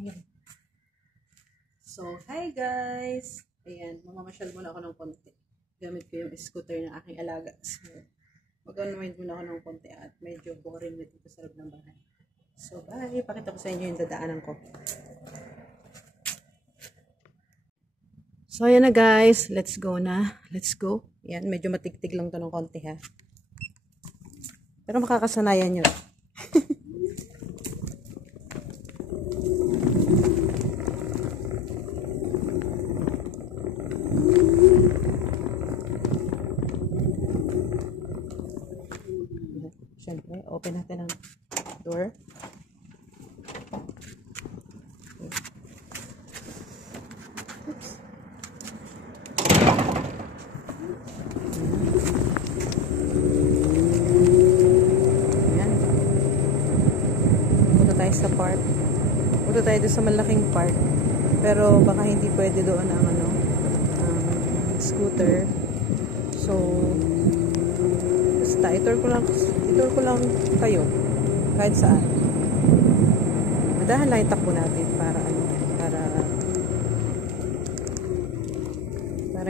Ayan. So, hi guys! Ayan, mamamasyal muna ako ng konti. Gamit ko yung scooter ng aking alaga. So, mag-unwind muna ako ng konti at medyo boring na dito sa loob ng bahay. So, bye! Pakita ko sa inyo yung dadaanan ko. So, ayan na guys. Let's go na. Let's go. Ayan, medyo matigtig lang to ng konti ha. Pero makakasanayan nyo. Siyempre, open natin ang door. Oops. Ayan. Punta tayo sa park. Punta tayo doon sa malaking park. Pero baka hindi pwede doon ang scooter. So, basta itur ko lang kayo kahit saan. Madahan lang yung takbo natin para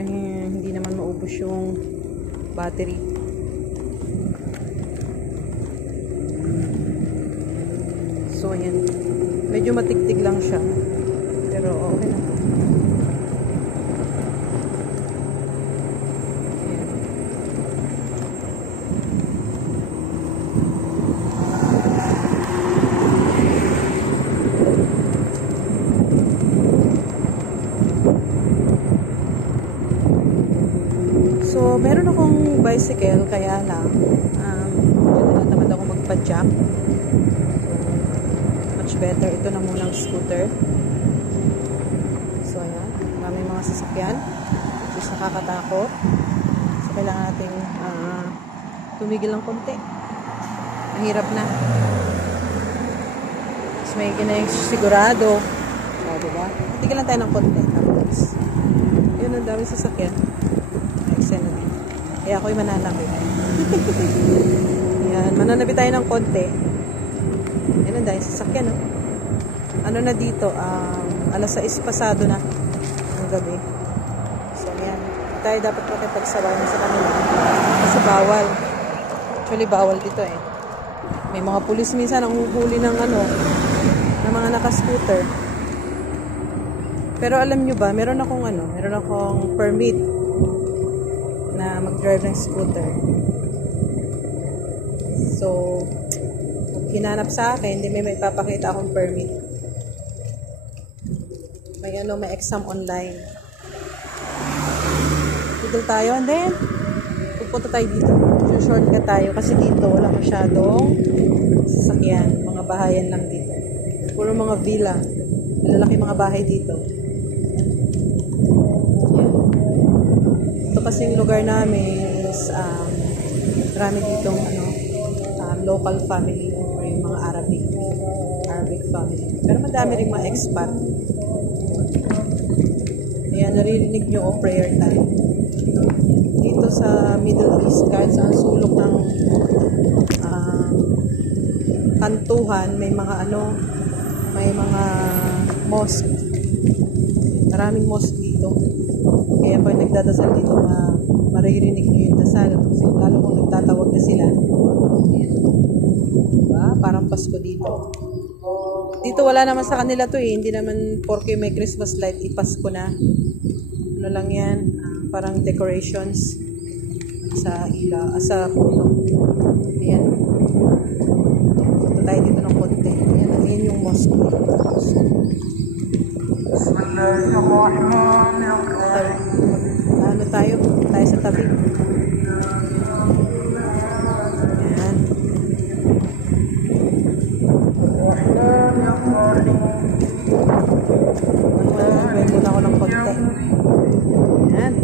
hindi naman maubos yung battery. So ayan, medyo matiktik lang siya pero okay na. So, meron akong bicycle, kaya lang, dito na naman ako magpa-jack. So, much better. Ito na munang scooter. So, ayan. Maraming mga sasakyan. Which is nakakatakot. So, kailangan natin tumigil ng konti. Mahirap na. Tapos may sigurado. So, diba? Tigil lang tayo ng konti. Tapos, yun, ang dami sasakyan. Kaya ako'y mananabi. Ayan, mananabi tayo ng konti. Ayan na dahil sasakyan, no? Ano na dito, alas 6 pasado na ng gabi. So, ayan. Tayo dapat makipagsabayan sa kanila. Kasi bawal. Actually, bawal dito eh. May mga pulis minsan ang huhuli ng ng mga naka-scooter. Pero alam nyo ba, meron akong permit na mag-drive ng scooter. So, hinanap sa akin, hindi may papakita akong permit. May exam online. Dito tayo, and then, pupunta tayo dito. Shortcut tayo kasi dito wala masyadong sasakyan. Mga bahayan lang dito. Puro mga villa. Lalaki mga bahay dito. Ito kasing lugar namin is marami ditong local family or yung mga Arabic family. Pero madami rin mga expat. Ayan, naririnig nyo prayer time. Dito sa Middle East, kahit sa sulok ng kantuhan, may mga mosque. Maraming mosque dito. Kaya pag nagdadasal dito, maririnig nyo yung dasal. Kasi lalo kung nagtatawag na sila. Diba? Parang Pasko dito. Dito wala naman sa kanila to eh. Hindi naman porke may Christmas light, ipasko na. Ano lang yan? Parang decorations sa sa puno. Ayan. Punta tayo dito ng konti. Ayan yung mosque. Tayo sa tabi. Ayan. Magpapagpapagpapag muna ako ng konti. Ayan.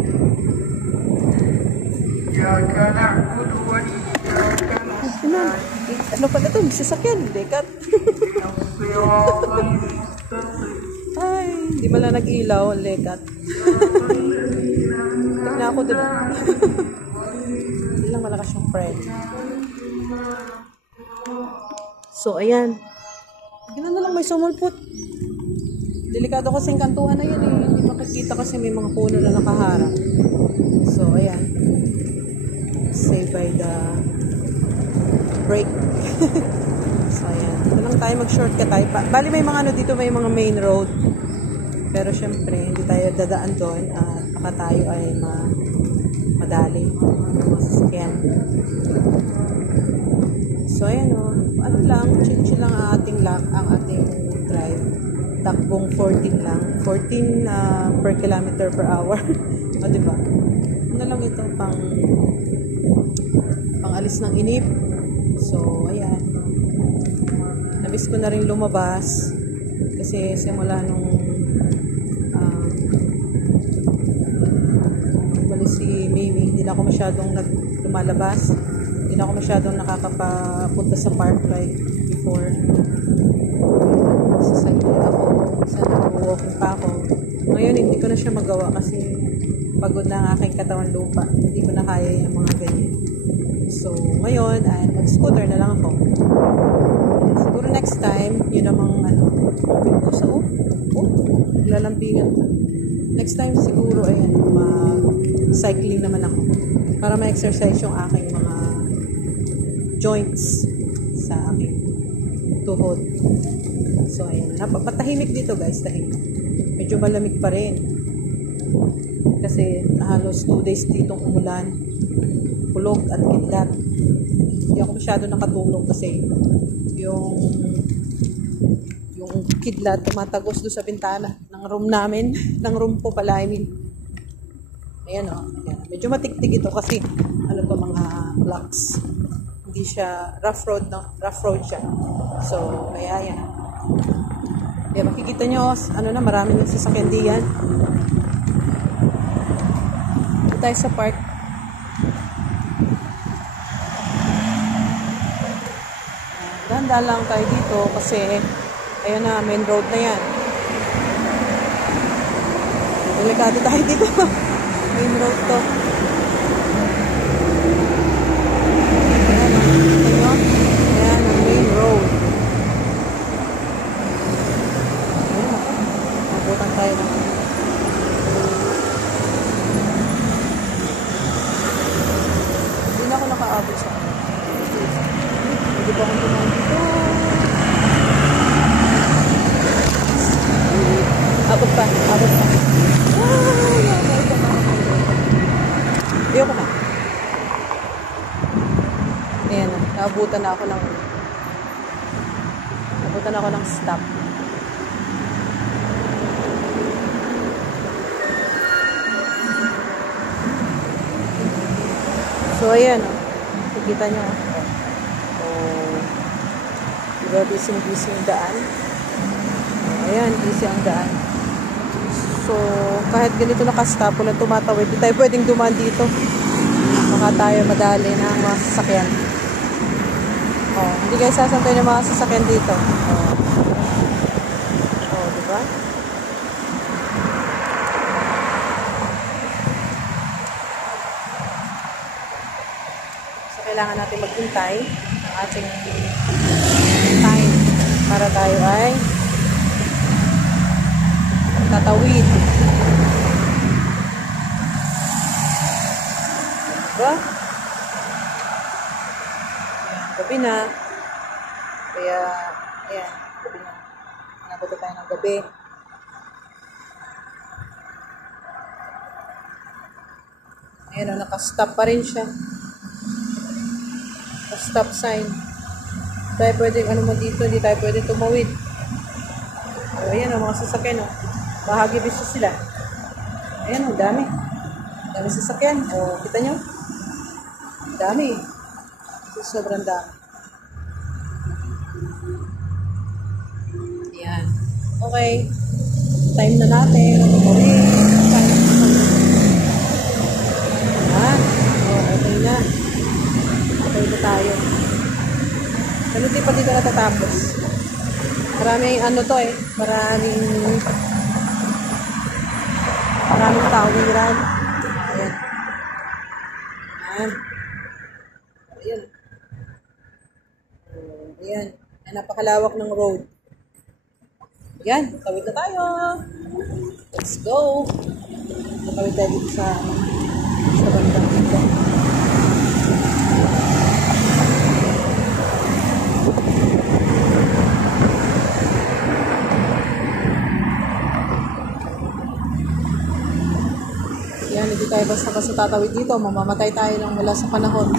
Ano pa ito? Sasakyan. Dekat. Ay, hindi pala nag-ilaw. Lekat. Tignan ako doon. Hindi lang malakas yung friend. So, ayan. Tignan na lang may sumulpot. Delikado kasi yung kantuhan na yun eh. Hindi makikita kasi may mga puno na nakaharap. So, ayan. Saved by the break. So, ayan. Dito lang tayo mag-shortcut tayo. Bali may mga ano dito, may mga main road. Pero syempre, hindi tayo dadaan doon at baka tayo ay madali. Mga sasakyan. So, ayan o. Ano lang, chill lang ang ating drive. Takbong 14 lang. 14 per kilometer per hour. O, diba? Ano lang ito, pang alis ng inip. So, ayan. Nabis ko na rin lumabas. Kasi simula nung umalis si Mimi, hindi na ako masyadong lumalabas. Hindi na ako masyadong nakakapunta sa park like before. Sasalita ako, walking pa ako. Ngayon, hindi ko na siya magawa kasi pagod na ang aking katawan lupa. Hindi ko na kaya yung mga ganyan. So, ngayon, ay mag-scooter na lang ako. Siguro next time, yun namang lalambingan ko. Next time siguro, ayan, mag-cycling naman ako. Para ma-exercise yung aking mga joints sa aking tuhod. So, ayan. Napapatahimik dito, guys. Tahimik. Medyo malamig pa rin. Kasi halos 2 days ditong umulan. Kulog at kidlat. Hindi ako masyado nakatulog kasi yung kidlat tumatagos doon sa bintana ng room namin. Ng room ko pala, I mean. Ayan o. Ayan. Medyo matiktik ito kasi ano pa mga blocks. Hindi siya rough road, no? Rough road siya. So, kaya yan. Kaya makikita nyo, ano na, marami ng sasakyan diyan. Ito tayo sa park. Dahan-dahan lang tayo dito kasi ayun na, main road na yan. Delikado tayo dito. Main road to. Ayan ang main road. Ayan ako. Nabutan tayo ng hindi na ako nakaabot sa akin. Hindi pa akong tumahan dito. Abot pa. Ayoko na. Ayan na. Naabutan na ako ng stop. So, ayan o. Nakikita nyo. Diba, busy yung daan. Ayan, busy ang daan. So, kahit ganito nakastop, walang tumatawid, di tayo pwedeng dumaan dito. Baka tayo madali ng mga sasakyan. Hindi kayo sasantay ng mga sasakyan dito. Diba? So, kailangan natin maghintay ang ating time para tayo ay tatawid. Diba? Ayan, gabi na. Kaya, ayan, gabi na. Nabot tayo ng gabi. Ayan, nakastop pa rin siya. Stop sign. Hindi tayo pwedeng ano mo dito, hindi tayo pwedeng tumawid. So, ayan o, mga sasakyan o. Bahagi biso sila. Ayan o, dami. Dami sasakyan. O, kita nyo? Dami. Sobrang dami. Ayan. Okay. Time na natin. Tumawid. Ayan. O, okay na. Okay na tayo. Pero di pa dito natatapos. Maraming ano to eh. Maraming tawiran. Ayan. Ayan. Ayan. Ayan. Ay, napakalawak ng road. Yan, tawid na tayo. Let's go. Tawid tayo dito sa bandang dito. Yan, hindi tayo basta tatawid dito. Mamamatay tayo lang mula sa panahon.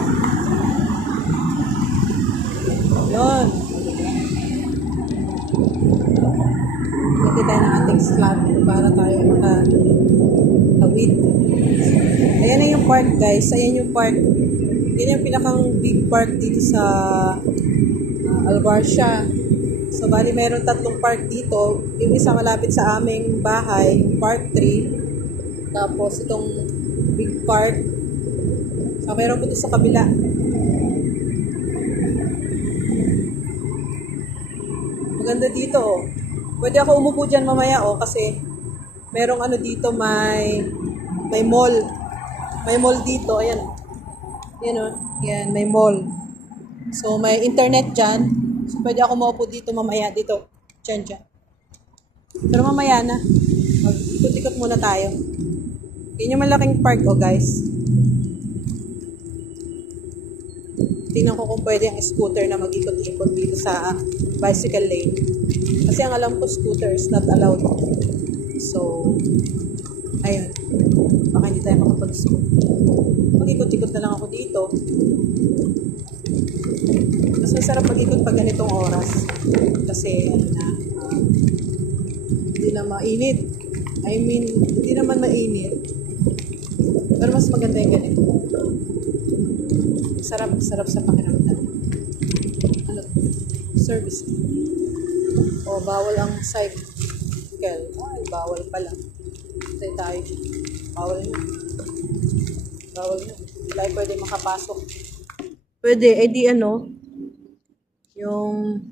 Yun. Lagyan tayo ng ating slot para tayo makatawid. Ayan na yung park, guys. Ayan yung park. Yan yung pinakang big park dito sa Albarcia. So, bali mayroon 3 park dito. Yung isa malapit sa aming bahay, Park 3. Tapos itong big park. So, mayroon po ito sa kabila. Maganda dito, oh. Pwede ako umupo dyan mamaya, oh, kasi merong ano dito, may mall. May mall dito, ayan. Ayan, oh. Ayan, may mall. So, may internet dyan. So, pwede ako maupo dito mamaya, dito. Dyan. Pero mamaya na. Mag-ikot-ikot muna tayo. Yan yung malaking park, oh, guys. Tingnan ko kung pwede ang scooter na mag-ikot-ikot dito sa bicycle lane. Kasi ang alam ko, scooter is not allowed. So, ayun. Baka hindi tayo makapag-scooter. Mag-ikot-ikot na lang ako dito. Mas masarap mag-ikot pag ganitong oras. Kasi, ano na, hindi na mainit. I mean, hindi naman mainit. Pero mas maganda yung ganito. Sarap sa pakiramdam. Ano? Service. O, bawal ang cycle. Ay, bawal pala. Tayo tayo. Bawal na. Hindi tayo pwede makapasok. Pwede, di ano, yung,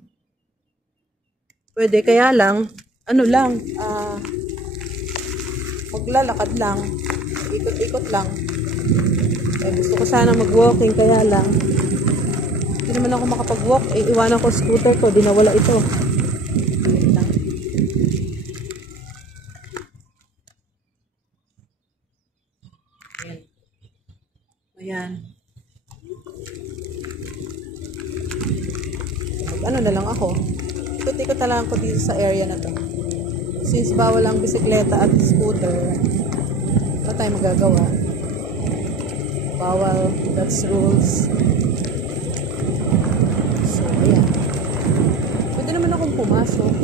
pwede, kaya lang, ano lang, maglalakad lang, ikot-ikot lang. Gusto ko sana mag-walking, kaya lang hindi naman ako makapag-walk. Iwanan ko scooter ko, di nawala ito. Ayan. Ano na lang ako, ikot-ikot na lang ako dito sa area na to. Since bawal ang bisikleta at scooter, wala tayong magagawa. Bawal, that's rules. So, ayan. Pwede naman akong pumasok.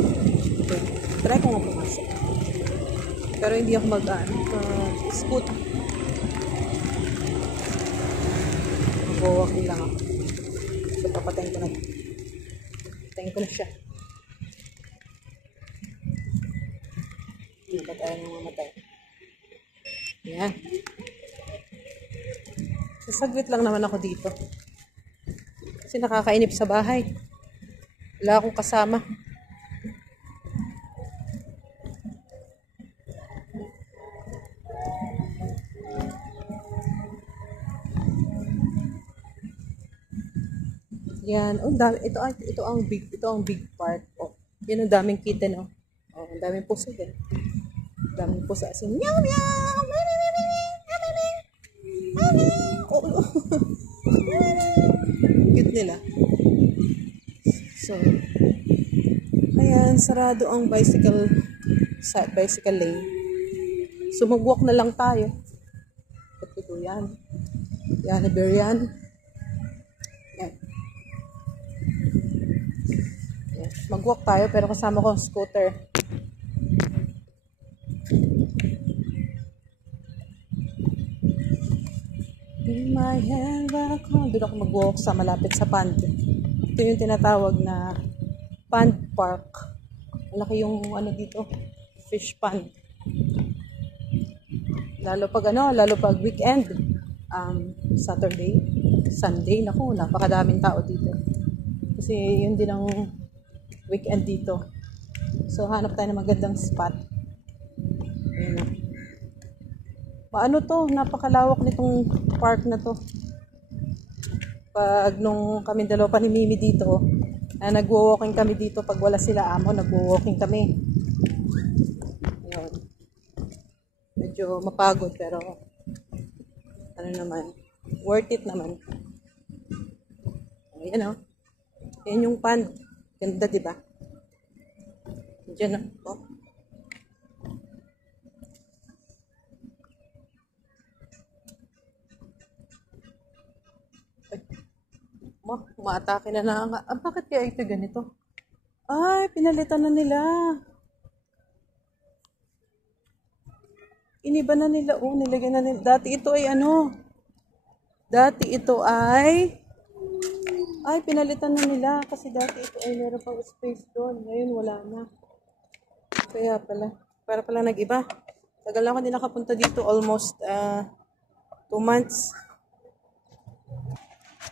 Okay. Try ko nga pumasok. Pero hindi ako mag-scoot. Mag-walking lang ako. So, papatayin ko na. Papatayin ko na siya. Hindi ba tayo nang mamatay? Ayan. Saglit lang naman ako dito. Kasi nakakainip sa bahay. Wala akong kasama. Yan. Oh, ito ang big park. Oh, yan ang daming kitten, oh. Oh, ang daming puso din. Daming puso. As in, meow meow. Oh. Cute nila. So, ayan, sarado ang bicycle lane. So, mag-walk na lang tayo. Ito yan. Yan, Iberian. Yan. Yan. Mag-walk tayo, pero kasama ko ang scooter. In my hand, doon ako mag-walk sa malapit sa pond. Ito yung tinatawag na pond park. Malaki yung ano dito, fish pond. Lalo pag weekend, Saturday, Sunday, naku, napakadaming tao dito. Kasi yun din ang weekend dito. So hanap tayo ng magandang spot. Ayun na. Paano to? Napakalawak nitong park na to. Pag nung kami dalawa pa ni Mimi dito, nagwo-walking kami dito pag wala sila amo, nagwo-walking kami. medyo mapagod pero ano naman, worth it naman. Ayan o. Yan yung pond. Ganda, diba? Diyan o. Oh. Umaatake na lang. Bakit kaya ito ganito? Ay, pinalitan na nila. Iniba na nila. Oh, nilagyan na nila. Dati ito ay ano? Dati ito ay pinalitan na nila. Kasi dati ito ay meron pang space doon. Ngayon wala na. Kaya pala. Para pala nag-iba. Tagal na ako hindi nakapunta dito. Almost 2 months.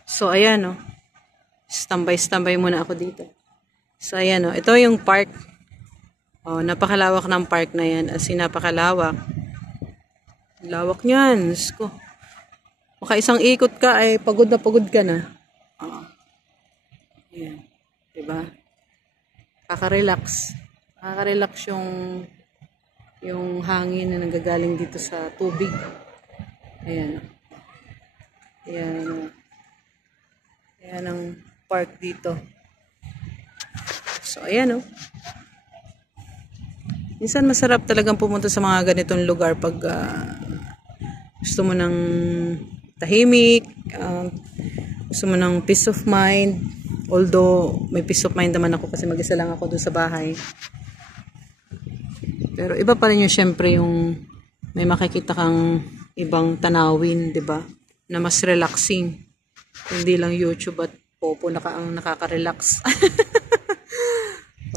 So, ayan o. Standby muna ako dito. So, ayan o. Ito yung park. Oh, napakalawak ng park na yan. As in, napakalawak. Lawak niyan. Sko. Maka isang ikot ka ay pagod ka na. Oh. Ayan. Diba? Kaka-relax. Kaka-relax yung hangin na nanggagaling dito sa tubig. Ayan. Ayan. Ayan ang park dito. So, ayan o. Minsan masarap talagang pumunta sa mga ganitong lugar pag gusto mo ng tahimik, gusto mo ng peace of mind. Although, may peace of mind naman ako kasi mag-isa lang ako doon sa bahay. Pero iba pa rin yung syempre yung may makikita kang ibang tanawin, 'di ba? Na mas relaxing. Hindi lang YouTube at popo ang nakaka-relax.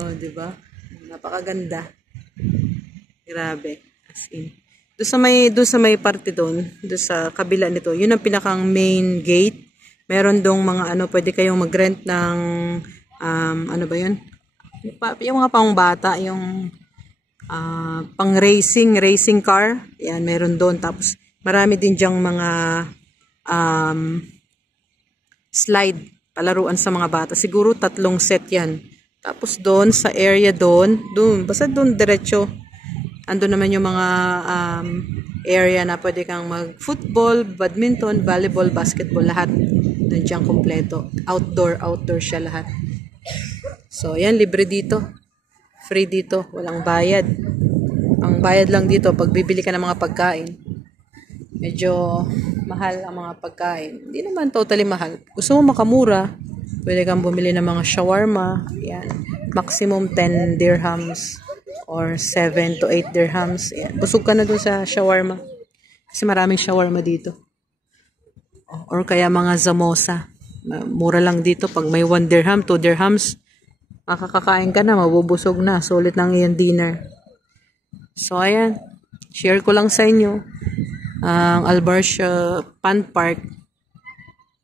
Oh, 'di ba? Napakaganda. Grabe. As in. Doon sa may parte doon sa kabila nito, yun ang pinakang main gate. Meron dong mga pwede kayong mag-rent ng ano ba 'yun? Yung mga pangbata, yung pang racing car. Yan, meron doon. Tapos marami din diyang mga slide, palaruan sa mga bata. Siguro 3 set yan. Tapos doon, sa area doon, basta doon diretso, andun naman yung mga area na pwede kang mag-football, badminton, volleyball, basketball, lahat. Doon diyang kompleto. Outdoor siya lahat. So, yan, libre dito. Free dito, walang bayad. Ang bayad lang dito, pag bibili ka ng mga pagkain. Medyo mahal ang mga pagkain. Hindi naman totally mahal. Gusto mo makamura, pwede kang bumili ng mga shawarma. Yan. Maximum 10 dirhams or 7 to 8 dirhams. Yan. Busog ka na dun sa shawarma. Kasi maraming shawarma dito. Or kaya mga samosa. Mura lang dito. Pag may 1 dirham, 2 dirhams, makakakain ka na, mabubusog na. Sulit ng iyong dinner. So, ayan. Share ko lang sa inyo ang Al-Barsha Pond Park.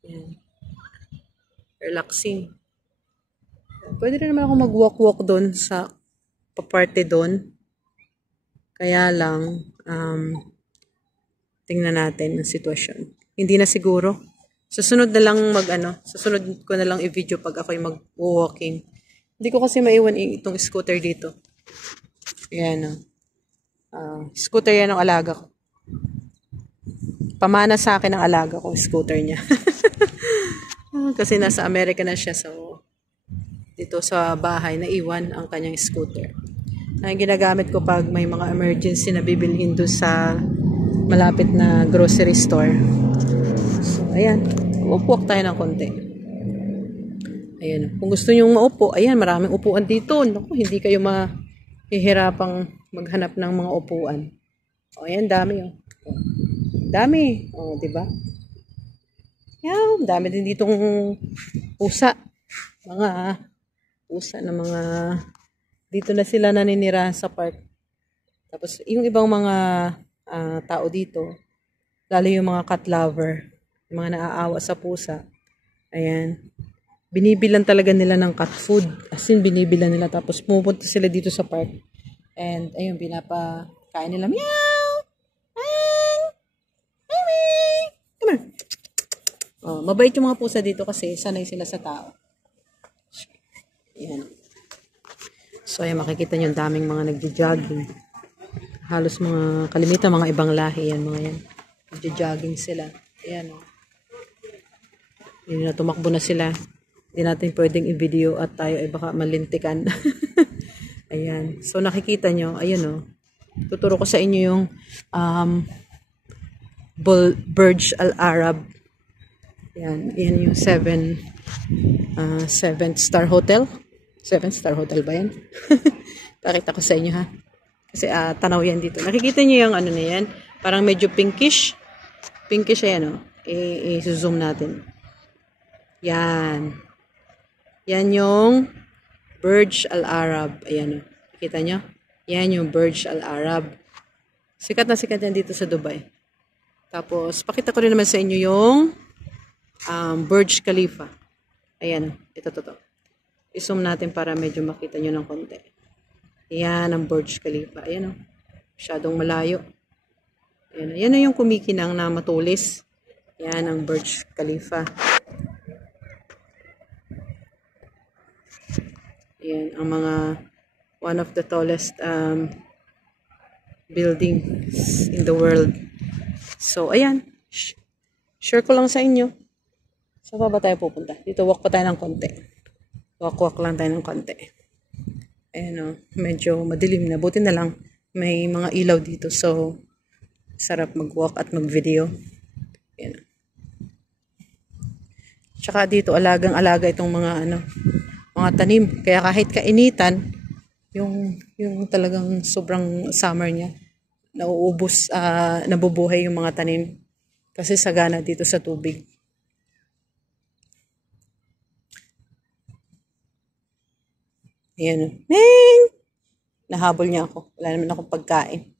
Ayan. Relaxing. Pwede rin naman ako mag-walk doon sa paparte doon. Kaya lang, tingnan natin ang sitwasyon. Hindi na siguro. Susunod ko na lang i-video pag ako'y mag-walking. Hindi ko kasi maiwan itong scooter dito. Ayan. Scooter yan ng alaga ko. Pamana sa akin ang alaga ko, scooter niya. Kasi nasa Amerika na siya. So, dito sa bahay, naiwan ang kanyang scooter. Ang ginagamit ko pag may mga emergency na bibilhin doon sa malapit na grocery store. So, ayan. Upuak tayo ng konti. Ayan. Kung gusto nyong maupo, ayan, maraming upuan dito. Naku, hindi kayo mahihirapang maghanap ng mga upuan. O, ayan, dami. Dami. O, diba? Yan, dami din ditong pusa. Mga pusa na mga... Dito na sila naninira sa park. Tapos, yung ibang mga tao dito, lalo yung mga cat lover, yung mga naaawa sa pusa, ayan, binibilan talaga nila ng cat food. As in, binibilan nila. Tapos, pumupunta sila dito sa park. And, ayun, pinapakain nila. Meow! Come on. Oh, mabait yung mga pusa dito kasi sanay sila sa tao. Ayan. So, ayan, makikita nyo daming mga nagjo-jogging. halos mga kalimitan, mga ibang lahi yan, mga yan. Nagja-jogging sila. Ayan, oh. Yun na, tumakbo na sila. Hindi natin pwedeng i-video at tayo ay baka malintikan. Ayan. So, nakikita nyo, ayan, oh. Tuturo ko sa inyo yung Burj Al Arab. Yan. Yan yung 7th star hotel. 7th star hotel ba yan? Pakita ko sa inyo, ha. Kasi tanaw yan dito. Nakikita nyo yung ano na yan? Parang medyo pinkish. Pinkish yan, oh. I-zoom natin. Yan. Yan yung Burj Al Arab. Ayan, oh. Nakita nyo? Yan yung Burj Al Arab. Sikat na sikat yan dito sa Dubai. Tapos, pakita ko rin naman sa inyo yung Burj Khalifa. Ayan, ito. I-zoom natin para medyo makita nyo ng konti. Ayan ang Burj Khalifa. Ayan, oh. Masyadong malayo. Ayan, yan na yung kumikinang na matulis. Ayan ang Burj Khalifa. Ayan, ang mga one of the tallest buildings in the world. So, ayan. Share ko lang sa inyo. Saan ba tayo pupunta? Dito, walk pa tayo ng konti. Walk lang tayo ng konti. Ayan, oh, medyo madilim na. Buti na lang, may mga ilaw dito. So, sarap mag-walk at mag-video. Ayan. Tsaka dito, alagang-alaga itong mga mga tanim. Kaya kahit kainitan, yung talagang sobrang summer niya, nauubos, nabubuhay yung mga tanim. Kasi sagana dito sa tubig. Ayan. Ming! Nahabol niya ako. Wala naman akong pagkain.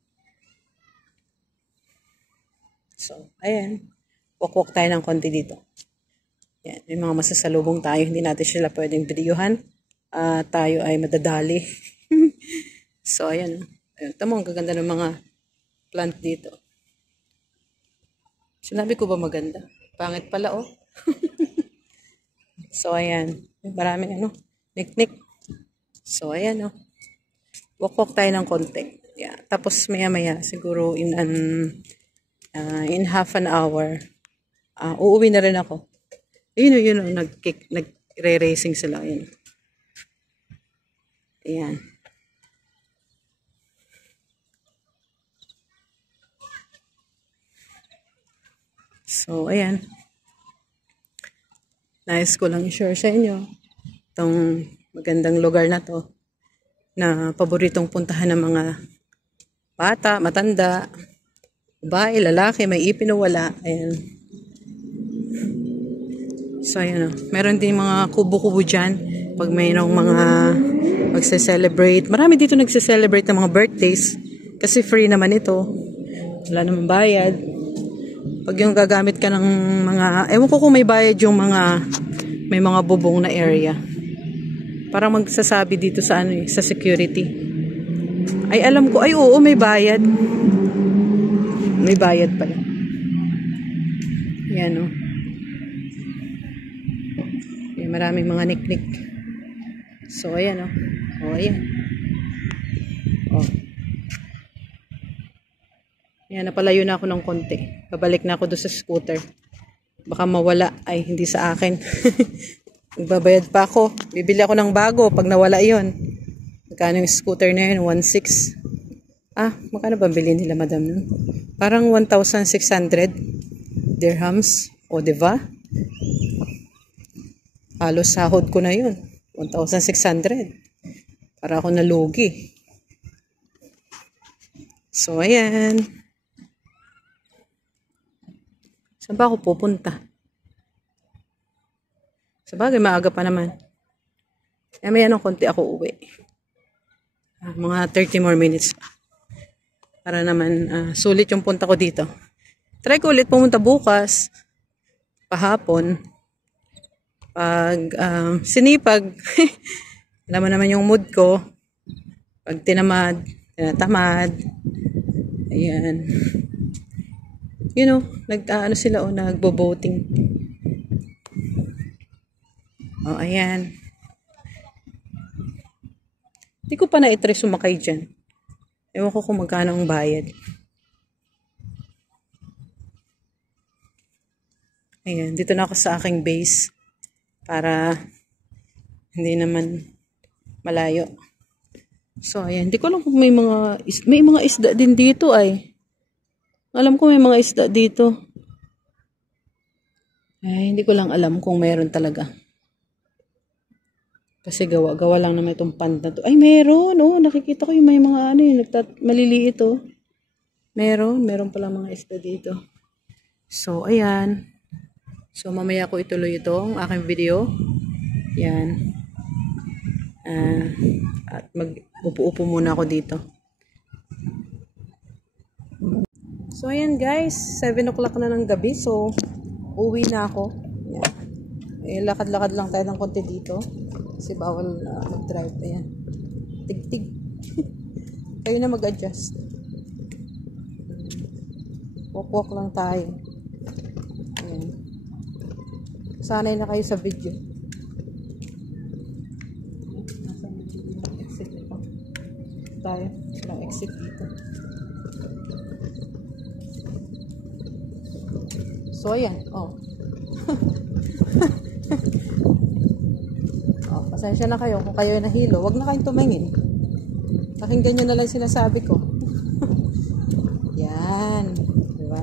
So, ayan. Walk tayo ng konti dito. Ayan. May mga masasalubong tayo. Hindi natin sila pwedeng videohan. Tayo ay madadali. So, ayan. Ayun. Tamo, ang gaganda ng mga plant dito. Sinabi ko ba maganda? Pangit pala, oh. So, ayan. Maraming niknik. So, ayan, oh. Walk tayo ng konti. Yeah. Tapos, maya-maya, siguro in half an hour, uuwi na rin ako. Yun, nagre-racing sila. Ayan. Ayan. So, ayan. Nais ko lang i-share sa inyo itong magandang lugar na to na paboritong puntahan ng mga bata, matanda, babae, lalaki, may ipin o wala. Ayan. So, ayan, oh. Meron din mga kubo-kubo dyan pag mayroong mga magse-celebrate. Marami dito nagse-celebrate ng mga birthdays kasi free naman ito. Wala naman bayad. Pag yung gagamit ka ng mga, ewan ko kung may bayad yung may mga bubong na area. Parang magsasabi dito sa sa security. Ay, alam ko, ay oo, may bayad. May bayad pala. Yan, oh. May maraming mga niknik. So, ayan, oh. Oh, ayan. Oh. Yan, napalayo na ako ng konti. Babalik na ako doon sa scooter. Baka mawala. Ay, hindi sa akin. Magbabayad pa ako. Bibili ako ng bago pag nawala yon. Magkano yung scooter na yun? 1,600. Magkano ba bilhin nila, madam? Parang 1,600 dirhams. O, diba? Halos sahod ko na yun. 1,600. Para ako nalugi. So, ayan. Saan ba ako pupunta? Sabagay, maaga pa naman. May konti ako uwi. Mga 30 more minutes pa. Para naman sulit yung punta ko dito. Try ko ulit pumunta bukas. Pahapon. Pag sinipag. Alam mo naman yung mood ko. Pag tinatamad. Ayan. You know, nagbo-boating. Oh, ayan. Hindi ko pa na-try sumakay dyan. Ewan ko kung magkano ang bayad. Ayan, dito na ako sa aking base para hindi naman malayo. So, ayan. Hindi ko alam kung may mga isda din dito ay. Alam ko may mga isda dito. Ay, hindi ko lang alam kung meron talaga. Kasi gawa lang naman itong pond na to. Ay, meron. Oh, nakikita ko yung may mga maliliit oh. Meron pala mga isda dito. So, ayan. So, mamaya ko ituloy itong aking video. Yan. At mag-upo-upo muna ako dito. So, ayan guys. 7 o'clock na ng gabi. So, uwi na ako. Yan. Eh, lakad-lakad lang tayo ng konti dito. Kasi bawal mag-drive. Ayan. Tig-tig. Kayo na mag-adjust. Walk-walk lang tayo. Ayan. Sanay na kayo sa video. Exit nito. Tayo. Walang exit dito. So, ayan. Oh. Oh, pasensya na kayo. Kung kayo nahilo, wag na kayong tumingin. Pakinggan nyo na lang sinasabi ko. Yan. Diba?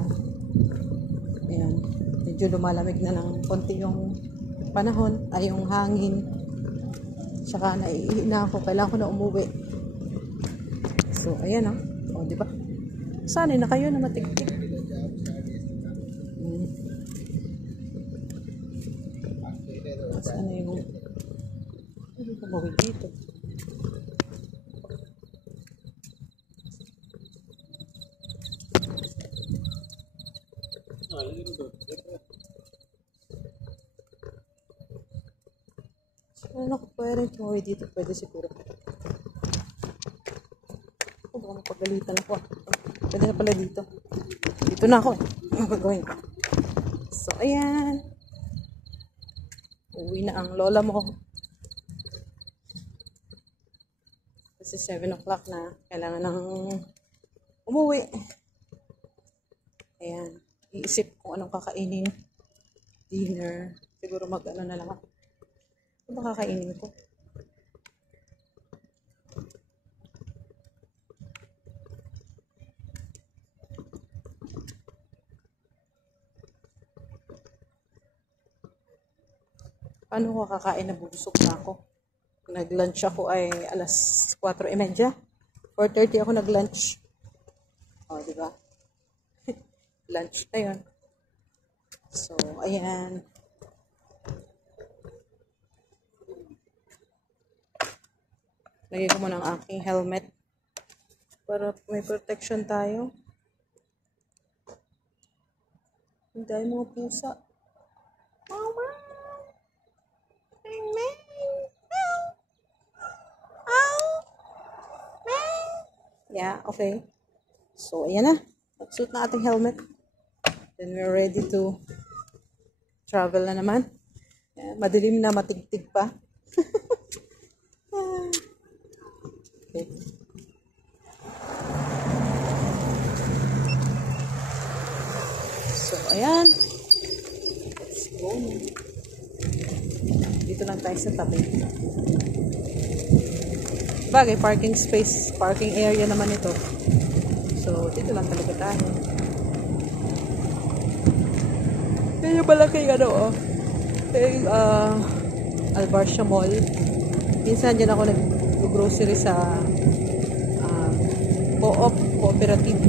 Ayan. Medyo lumalamig na ng konti yung panahon, ay yung hangin. Tsaka naiihi na ako, kailangan ko na umuwi. So, ayan o. O, diba? Sanay na kayo na matigtik. Saan na yung ano kumawin dito? Ano ko pwede tumawid dito? Pwede siguro. Baka mapagalitan ako. Pwede na pala dito. Dito na ako. Ano gagawin ko? So, ayan. Uwi na ang lola mo. Kasi 7 o'clock na. Kailangan nang umuwi. Ayan. Iisip kung anong kakainin. Dinner. Siguro mag-ano na lang ako. Ano ba kakainin ko? Paano ko kakain na busog na ako? Nag-lunch ako ay alas 4:30. 4:30 ako nag-lunch. O, diba? Lunch na yun. So, ayan. Lagay ko muna ang aking helmet para may protection tayo. Hindi tayo mga pusa. Mama! Yeah, okay. So, ayan na. Suit na ating helmet. Then we're ready to travel na naman. Yeah, madilim na, matigtig pa. Okay. So, ayan. Let's go. Dito lang tayo sa tabi. Bagay, parking space, parking area naman ito. So, dito lang talaga tayo. Kaya malaki ano, yung Albarcia Mall. Minsan dyan ako nag-grocery sa cooperative.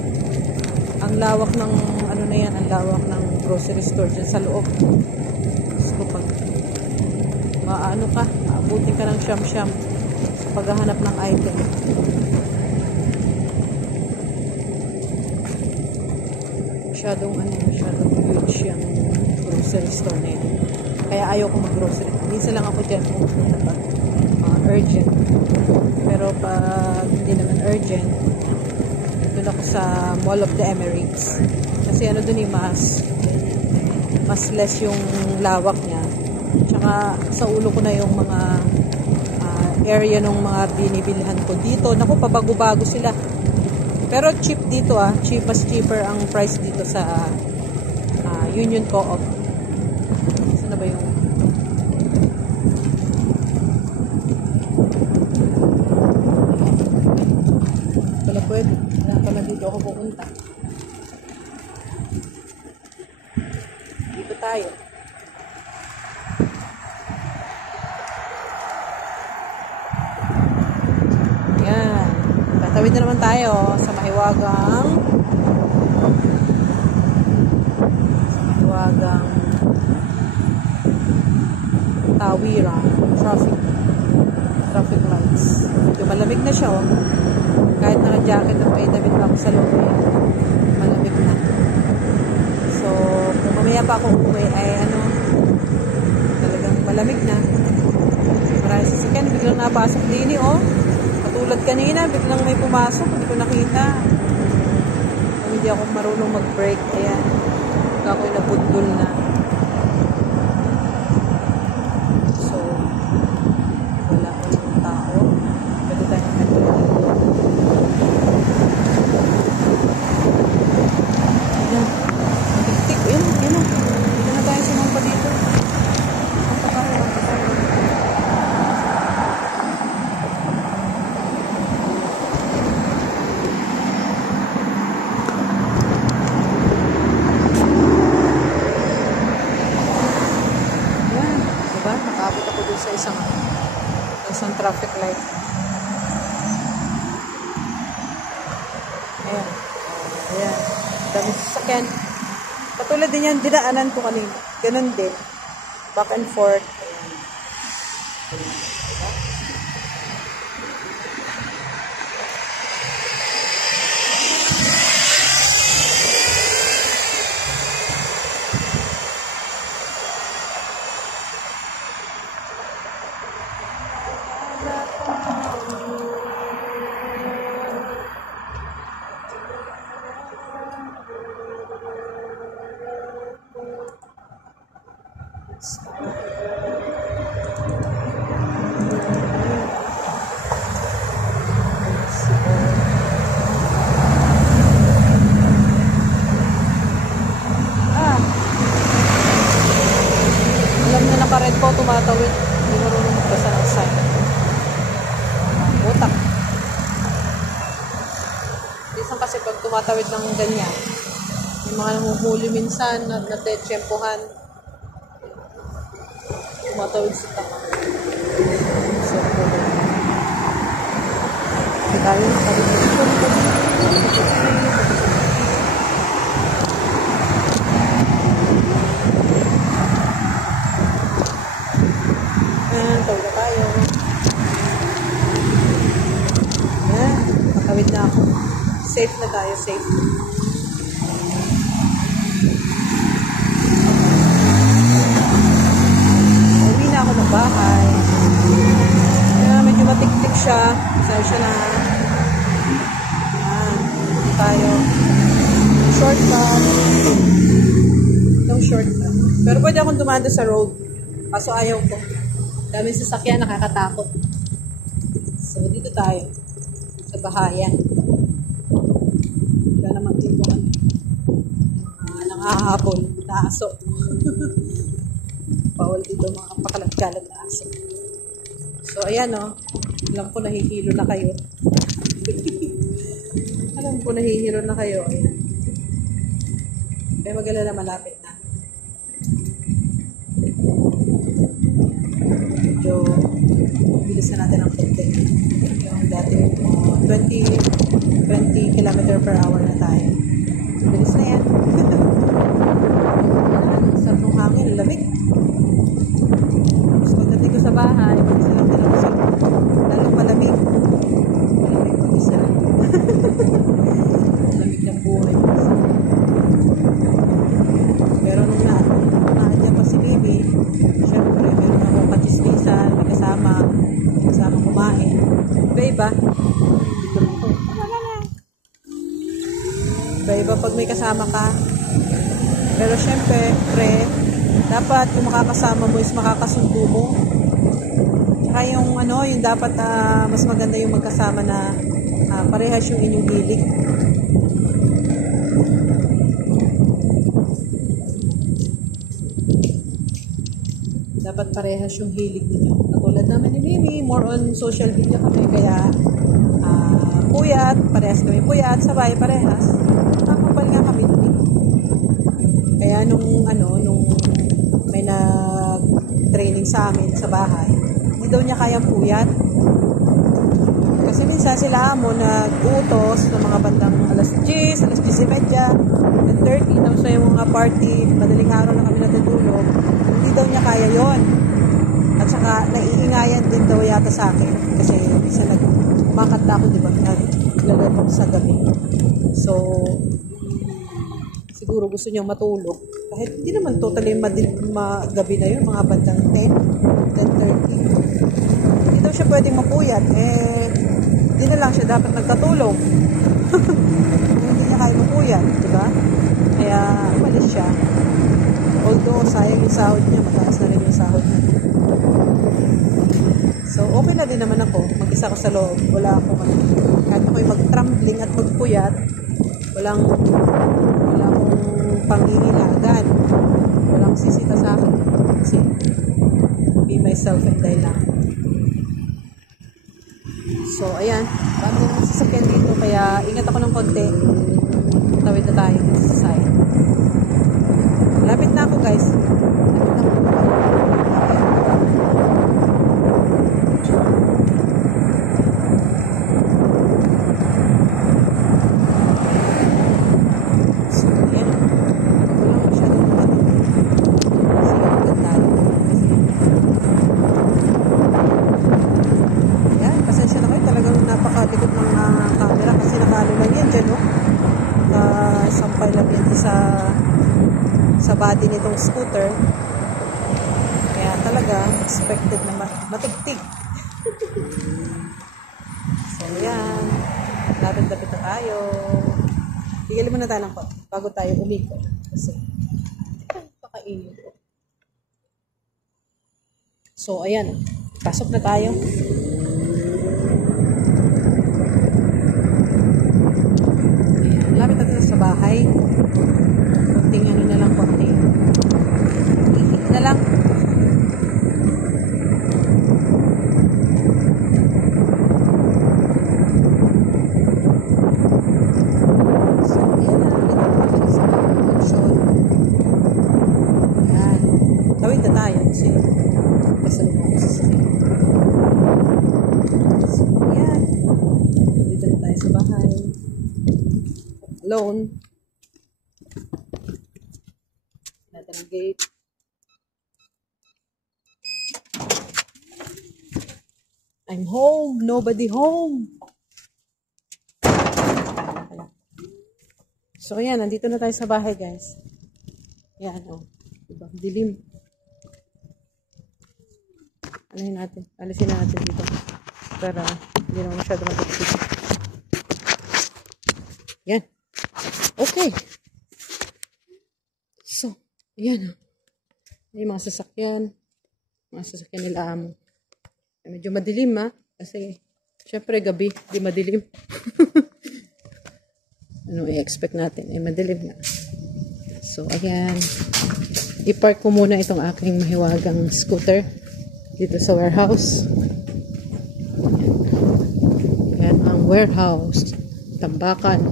Ang lawak ng, ano na yan, ang lawak ng grocery store dyan sa loob. So, pag maano ka, abutin ka ng siyam-siyam paghahanap ng item. Masyadong huge yung grocery store na yun. Kaya ayaw ko mag-grocery. Minsan lang ako dyan pupunta pag urgent. Pero pag hindi naman urgent, doon ako sa Mall of the Emirates. Kasi ano doon mas less yung lawak niya. Tsaka sa ulo ko na yung mga area ng mga binibilhan ko dito. Naku, pabago-bago sila. Pero cheap dito mas cheaper ang price dito sa Union Co-op. Saan na ba yung wala pwede. Wala pala dito ako pupunta. Dito tayo. Ayan. Tatawid na naman tayo sa mahiwagang tawiran. Traffic lights. Medyo malamig na siya Kahit naka-jacket at may damit pa ako sa loob, malamig na. So, kung mamaya pa ako uwi ay talagang malamig na. Maraming sasakyan, biglang napasok din Katulad kanina, biglang may pumasok, hindi ko nakita. Kung hindi ako marunong mag-brake, ayan. Ako'y napundol na. So, wala ko ng tao. Pwede tayo nakatulog. Ayan. Tik-tik. Ayan. Dito na tayo sumampa dito. Nakaabot ako dun sa isang traffic light. Ayan. Dami sasakyan. Katulad din yan, dinaanan ko kanina. Ganun din. Back and forth. Ayan. Alam na naka-red po, tumatawid. Hindi marunong magbasa ng sign. Utak. Minsan kasi pag tumatawid ng ganyan, may mga nanguhuli minsan na natetsyempohan. Tumatawid sa tama. So, hindi tayo tawid na tayo. Nakawid na ako. Safe na tayo, safe. Uwi na ako ng bahay. Medyo matik-tik siya. Saan siya na. Tayo. Shortcut. Itong shortcut. Pero pwede akong dumaan sa road. Kaso ayaw ko. Daming sasakyan, nakakatakot. So, dito tayo. Sa bahayan. Wala naman dito nangahabol na aso. Bawal dito mga pakalat-kalat na aso. So, ayan alam ko nahihilo na kayo. Alam ko nahihilo na kayo. Ayan. Kaya mag-alala, malapit na. Medyo bilisan natin ang konti. Yung dati 20 km per hour na tayo. So, bilis na yan. Sarap ng hangin, lamig. Tapos pagdating ko sa bahay, sarap na lang sa lalong malamig. Malamig mag-isa. Malamig ng buhay. Pero nung naadya pa si Bibi, syempre meron akong patislisan, may kasama kumain. Iba-iba. Iba-iba pag may kasama ka. Pero syempre, dapat kung makakasama mo is makakasundo mo. Tsaka yung ano, yung dapat mas maganda yung magkasama na parehas yung inyong hilig. Dapat parehas yung hilig ninyo. Katulad naman ni Mimi, more on social media kami, kaya puyat, parehas kami puyat, sabay parehas. Nakakapal nga kami dun eh. Kaya nung may nag-training sa amin sa bahay, hindi daw niya kayang puyat. Kasi minsan sila amo nag-utos ng mga bandang alas 10, alas 10:30, 10:30, tapos yung mga party, madaling araw na kami natutulog. Hindi daw niya kaya yon. At saka naiingayan din daw yata sa akin kasi minsan kumakanta ako, di ba? Naglalaro ako sa gabi. So, siguro gusto niyang matulog. Kahit hindi naman totally magabi na yun, mga bandang 10, 10:30. Hindi daw siya pwedeng mapuyat. Hindi na lang siya dapat nagkatulog. Hindi niya kaya mapuyat, di ba? Kaya, umalis siya. Although, sayang yung sahod niya, mataas na rin yung sahod niya. So, okay na din naman ako. Mag-isa ko sa loob. Wala akong kahit ako'y mag-trembling at magpuyat, walang pangingilagan. Walang sisita sa akin. Kasi, be myself and I lang. So, ayan. Paano yung sasakyan dito? Kaya, ingat ako ng konti. Tawid na tayo sa side. Lapit na ako, guys. Sa body nitong scooter, kaya talaga expected na matigtig. So yan, lapit-lapit na tayo. Tigilin muna tayo ng konti bago tayo umiko kasi pakainin ko. So ayan, pasok na tayo. Ayan, lapit na tayo sa bahay. Konting ano na lang, konting ikit na lang. So, yan na. Dito sa action. Yan. Tawid na tayo kasi kasalubong ko sa sakit. So, yan. Dito na tayo sa bahay. Alone. Natin ang gate. I'm home. Nobody home. So, ayan. Nandito na tayo sa bahay, guys. Ayan, oh. Diba? Dilim. Anahin natin. Alisin na natin dito. Para hindi naman masyado matapos. Ayan. Okay. So, ayan. May mga sasakyan. Mga sasakyan nila amo. Medyo madilim kasi syempre gabi, di madilim. Ano i-expect natin? Madilim na. So, ayan. I-park ko muna itong aking mahiwagang scooter dito sa warehouse. Ayan ang warehouse. Tambakan.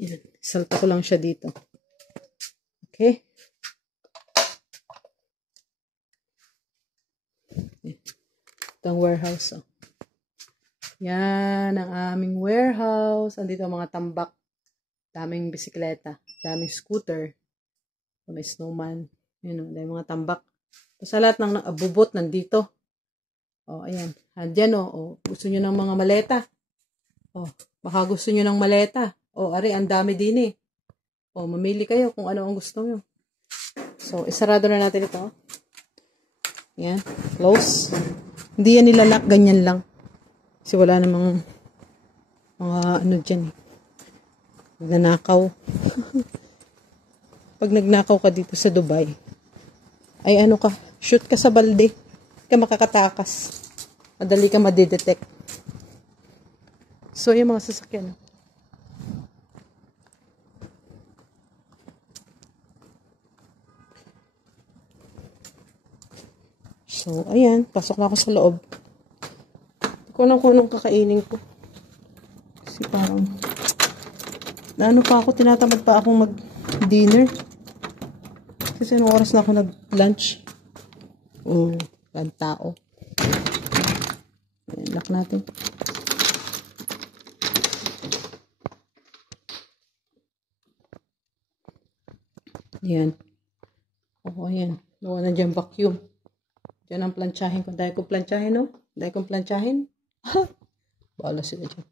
Ayan. Salta ko lang siya dito. Okay. Ito ang warehouse. Oh. Yan ang aming warehouse. Andito ang mga tambak. Daming bisikleta. Daming scooter. May snowman. Yan o. Daming mga tambak. Sa lahat ng abubot nandito. O, ayan. Andyan o. Gusto nyo ng mga maleta. O, baka gusto nyo ng maleta. O, ari, ang dami din eh. O, mamili kayo kung ano ang gusto nyo. So, isarado na natin ito. Yan. Close. Hindi yan nilalak. Ganyan lang. Kasi wala namang mga ano dyan eh. Nagnanakaw. Pag nagnakaw ka dito sa Dubai, ay ano ka, shoot ka sa balde. Hindi ka makakatakas. Madali ka madidetect. So, yung mga sasakyan. So, ayan. Pasok na ako sa loob. Hindi ko alam kung anong kakainin ko. Kasi parang, naano pa ako, tinatamad pa akong mag-dinner. Kasi anong oras na ako nag-lunch. Walang tao. Ayan, lock natin. Ayan. Oo, ayan. Nawa na dyan vacuum. Diyan ang plantsahin ko. Dahil kong plantsahin, no? Dahil kong plantsahin. Baala sila dyan.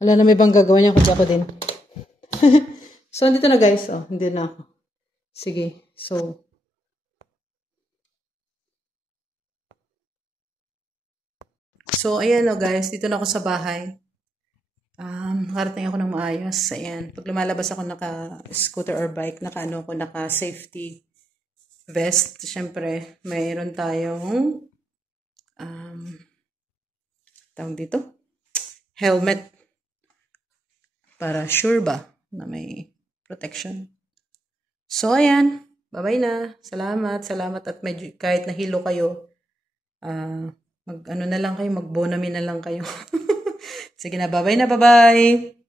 Wala na may bang gagawa niya kundi ako din. So, andito na guys. Oh, hindi na ako. Sige. So, ayan o guys. Dito na ako sa bahay. Nakarating ako ng maayos. Ayan. Pag lumalabas ako naka-scooter or bike, naka-safety vest. Siyempre, mayroon tayong tawag dito? Helmet. Para sure ba na may protection. So, ayan. Bye-bye na. Salamat. At medyo, kahit nahilo kayo, mag-ano na lang kayo, mag-bonami na lang kayo. Sige na, bye-bye na, bye-bye.